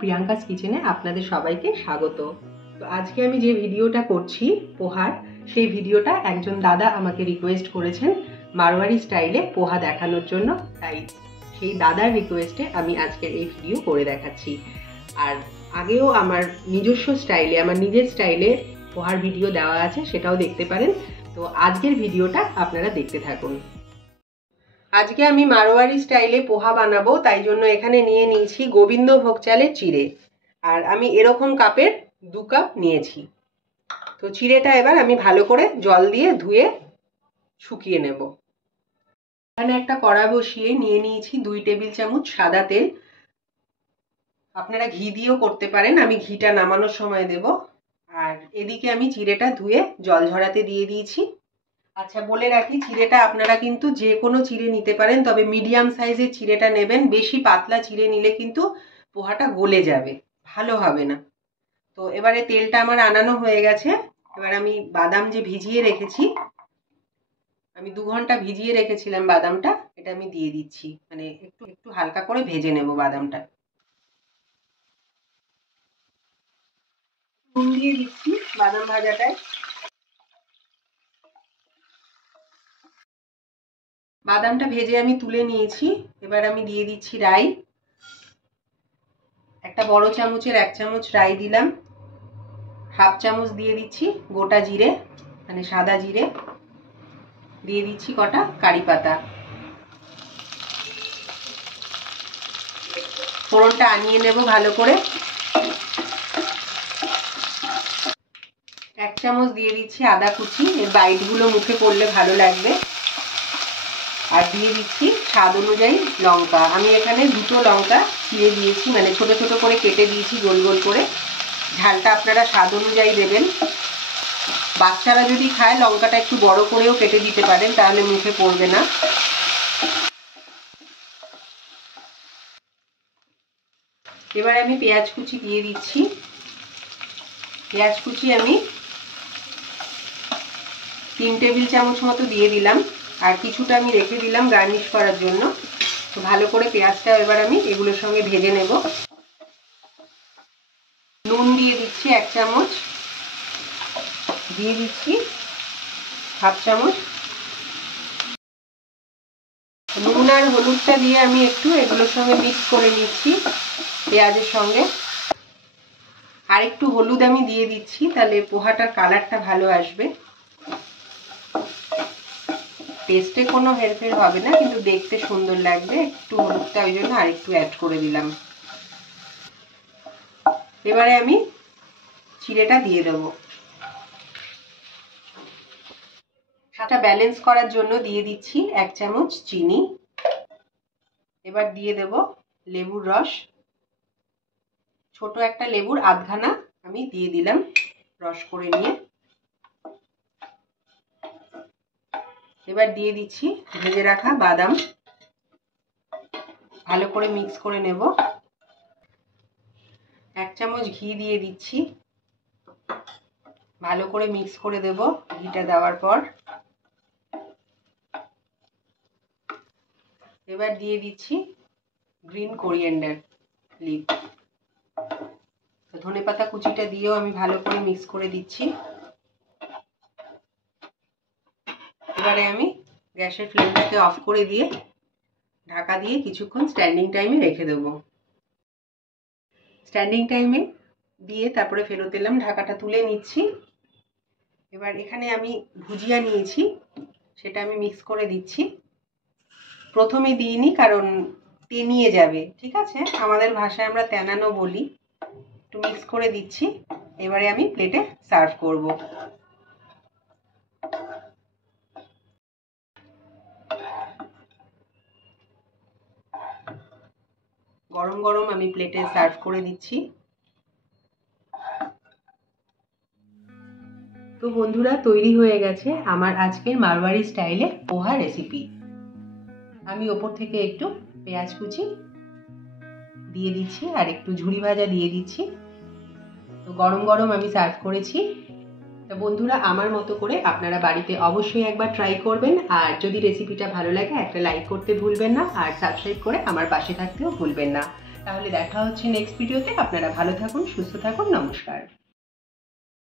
Priyanka's কিচেনে আপনাদের সবাইকে স্বাগত। তো আজকে আমি যে ভিডিওটা করছি পোহার, সেই ভিডিওটা একজন দাদা আমাকে রিকোয়েস্ট করেছেন মারওয়ারি স্টাইলে পোহা দেখানোর জন্য। তাই সেই দাদার রিকোয়েস্টে আমি আজকের এই ভিডিও করে দেখাচ্ছি। আর আগেও আমার নিজস্ব স্টাইলে, আমার নিজের স্টাইলে পোহার ভিডিও দেওয়া আছে, সেটাও দেখতে পারেন। তো আজকের ভিডিওটা আপনারা দেখতে থাকুন। আজকে আমি মারওয়ারি স্টাইলে পোহা বানাবো, তাই জন্য এখানে নিয়ে নিয়েছি গোবিন্দভোগ চালের চিড়ে। আর আমি এরকম কাপের 2 কাপ নিয়েছি। তো চিড়েটা এবার আমি ভালো করে জল দিয়ে ধুয়ে শুকিয়ে নেব। এখানে একটা কড়া বসিয়ে নিয়ে নিয়েছি 2 টেবিল চামচ সাদা তেল। আপনারা ঘি দিয়েও করতে পারেন, আমি ঘিটা নামানোর সময় দেব। আর এদিকে আমি চিড়েটা ধুয়ে জল ঝরাতে দিয়ে দিয়েছি। আচ্ছা, বলে রাখি, চিড়েটা আপনারা কিন্তু যে কোনো চিড়ে নিতে পারেন, তবে মিডিয়াম সাইজের চিড়েটা নেবেন। বেশি পাতলা চিড়ে নিলে কিন্তু পোহাটা গলে যাবে, ভালো হবে না। তো এবারে তেলটা আমার আনানো হয়ে গেছে। এবার আমি বাদাম যে ভিজিয়ে রেখেছি, আমি 2 ঘন্টা ভিজিয়ে রেখেছিলাম বাদামটা, এটা আমি দিয়ে দিচ্ছি। মানে একটু একটু হালকা করে ভেজে নেব বাদামটা। নুন দিয়ে দিচ্ছি বাদাম ভাজাটায়। বাদামটা ভেজে আমি তুলে নিয়েছি। এবার আমি দিয়ে দিচ্ছি রাই। একটা বড় চামচের 1 চামচ রাই দিলাম। হাফ চামচ দিয়ে দিচ্ছি গোটা জিরে, মানে সাদা জিরে। দিয়ে দিচ্ছি কটা কারি পাতা। ফোড়নটা আনিয়ে নেব ভালো করে। 1 চামচ দিয়ে দিচ্ছি আদা কুচি, এর বাইটগুলো মুখে পড়লে ভালো লাগবে। আর দিয়ে দিচ্ছি স্বাদ অনুযায়ী লঙ্কা। আমি এখানে 2টো লঙ্কা চিড়ে দিয়েছি, মানে ছোট ছোট করে কেটে দিয়েছি গোল গোল করে। ঝালটা আপনারা স্বাদ অনুযায়ী দেবেন। বাচ্চারা যদি খায় লঙ্কাটা একটু বড় করেও কেটে দিতে পারেন, তাহলে মুখে পড়বে না। এবারে আমি পেঁয়াজ কুচি দিয়ে দিচ্ছি। পেঁয়াজ কুচি আমি 3 টেবিল চামচ মতো দিয়ে দিলাম। আর কিছুটা আমি রেখে দিলাম গার্নিশ করার জন্য। তো ভালো করে পেঁয়াজটা এবার আমি এগুলোর সঙ্গে ভেজে নেব। নুন দিয়ে দিচ্ছি 1 চামচ, দিয়ে দিচ্ছি হাফ চামচ। নুন আর হলুদটা দিয়ে আমি একটু এগুলোর সঙ্গে মিক্স করে নিচ্ছি পেঁয়াজের সঙ্গে। আর একটু হলুদ আমি দিয়ে দিচ্ছি, তাহলে পোহাটার কালারটা ভালো আসবে। টেস্টে কোনো হেরফের হবে না, কিন্তু দেখতে সুন্দর লাগবে। একটু হলুদটা ওই জন্য আর একটু অ্যাড করে দিলাম। এবারে আমি চিড়েটা দিয়ে দেব। সাথে ব্যালেন্স করার জন্য দিয়ে দিচ্ছি 1 চামচ চিনি। এবার দিয়ে দেব লেবুর রস। ছোট একটা লেবুর আধখানা আমি দিয়ে দিলাম রস করে নিয়ে। এবার দিয়ে দিচ্ছি ভেজে রাখা বাদাম। ভালো করে মিক্স করে নেব। 1 চামচ ঘি দিয়ে দিচ্ছি। ভালো করে মিক্স করে দেব ঘিটা দেওয়ার পর। এবার দিয়ে দিচ্ছি গ্রিন কোরিয়েন্ডার লিভ। ধনেপাতা কুচিটা দিয়েও আমি ভালো করে মিক্স করে দিচ্ছি। এবারে আমি গ্যাসের ফ্লেমটাকে অফ করে দিয়ে ঢাকা দিয়ে কিছুক্ষণ স্ট্যান্ডিং টাইমে রেখে দেব। স্ট্যান্ডিং টাইমে দিয়ে তারপরে ফেরত এলাম, ঢাকাটা তুলে নিচ্ছি। এবার এখানে আমি ভুজিয়া নিয়েছি, সেটা আমি মিক্স করে দিচ্ছি। প্রথমে দিইনি, কারণ তেনিয়ে যাবে, ঠিক আছে? আমাদের ভাষায় আমরা তেনানো বলি। একটু মিক্স করে দিচ্ছি। এবারে আমি প্লেটে সার্ভ করব। গরম গরম আমি প্লেটে সার্ভ করে দিচ্ছি। তো বন্ধুরা, তৈরি হয়ে গেছে আমার আজকের মারওয়ারি স্টাইলে পোহা রেসিপি। আমি ওপর থেকে একটু পেঁয়াজ কুচি দিয়ে দিচ্ছি আর একটু ঝুরি ভাজা দিয়ে দিচ্ছি। তো গরম গরম আমি সার্ভ করেছি। তো বন্ধুরা, আমার মতো করে আপনারা বাড়িতে অবশ্যই একবার ট্রাই করবেন। আর যদি রেসিপিটা ভালো লাগে একটা লাইক করতে ভুলবেন না, আর সাবস্ক্রাইব করে আমার পাশে থাকতেও ভুলবেন না। তাহলে দেখা হচ্ছে নেক্সট ভিডিওতে। আপনারা ভালো থাকুন, সুস্থ থাকুন, নমস্কার।